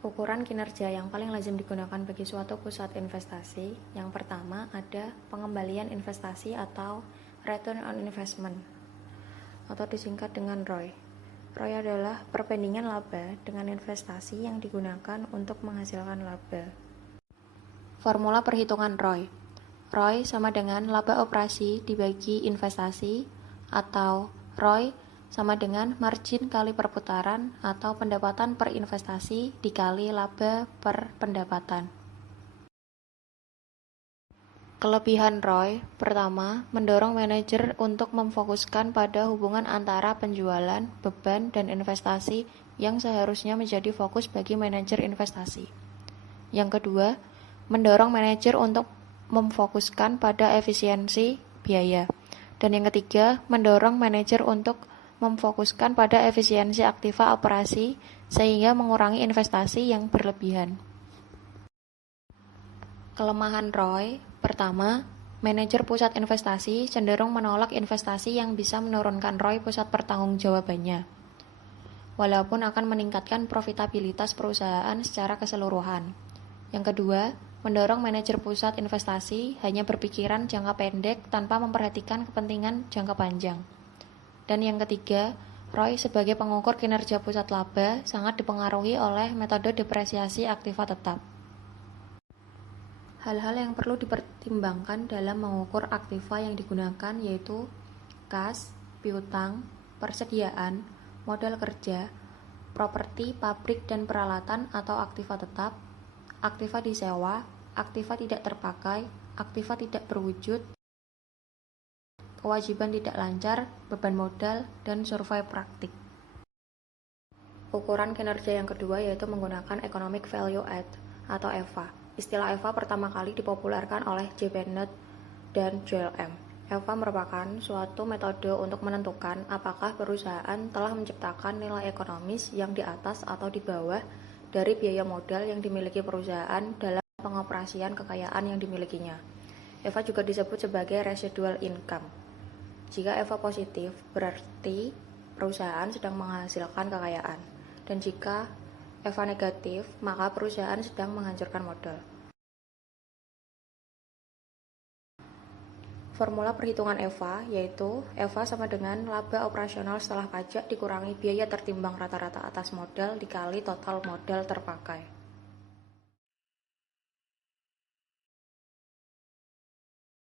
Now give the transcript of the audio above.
Ukuran kinerja yang paling lazim digunakan bagi suatu pusat investasi, yang pertama ada pengembalian investasi atau return on investment, atau disingkat dengan ROI. ROI adalah perbandingan laba dengan investasi yang digunakan untuk menghasilkan laba. Formula perhitungan ROI. ROI sama dengan laba operasi dibagi investasi, atau ROI sama dengan margin kali perputaran atau pendapatan per investasi dikali laba per pendapatan. Kelebihan ROI, pertama, mendorong manajer untuk memfokuskan pada hubungan antara penjualan, beban, dan investasi yang seharusnya menjadi fokus bagi manajer investasi. Yang kedua, mendorong manajer untuk memfokuskan pada efisiensi biaya. Dan yang ketiga, mendorong manajer untuk memfokuskan pada efisiensi aktiva operasi sehingga mengurangi investasi yang berlebihan. Kelemahan ROI, pertama, manajer pusat investasi cenderung menolak investasi yang bisa menurunkan ROI pusat pertanggungjawabannya, walaupun akan meningkatkan profitabilitas perusahaan secara keseluruhan. Yang kedua, mendorong manajer pusat investasi hanya berpikiran jangka pendek tanpa memperhatikan kepentingan jangka panjang. Dan yang ketiga, ROI sebagai pengukur kinerja pusat laba sangat dipengaruhi oleh metode depresiasi aktiva tetap. Hal-hal yang perlu dipertimbangkan dalam mengukur aktiva yang digunakan yaitu kas, piutang, persediaan, modal kerja, properti, pabrik dan peralatan atau aktiva tetap, aktiva disewa, aktiva tidak terpakai, aktiva tidak berwujud, kewajiban tidak lancar, beban modal, dan survei praktik. Ukuran kinerja yang kedua yaitu menggunakan Economic Value Add atau EVA. Istilah EVA pertama kali dipopulerkan oleh J. Bennett dan Joel M. EVA merupakan suatu metode untuk menentukan apakah perusahaan telah menciptakan nilai ekonomis yang di atas atau di bawah dari biaya modal yang dimiliki perusahaan dalam pengoperasian kekayaan yang dimilikinya. EVA juga disebut sebagai residual income. Jika EVA positif, berarti perusahaan sedang menghasilkan kekayaan. Dan jika EVA negatif, maka perusahaan sedang menghancurkan modal. Formula perhitungan EVA yaitu EVA sama dengan laba operasional setelah pajak dikurangi biaya tertimbang rata-rata atas modal dikali total modal terpakai.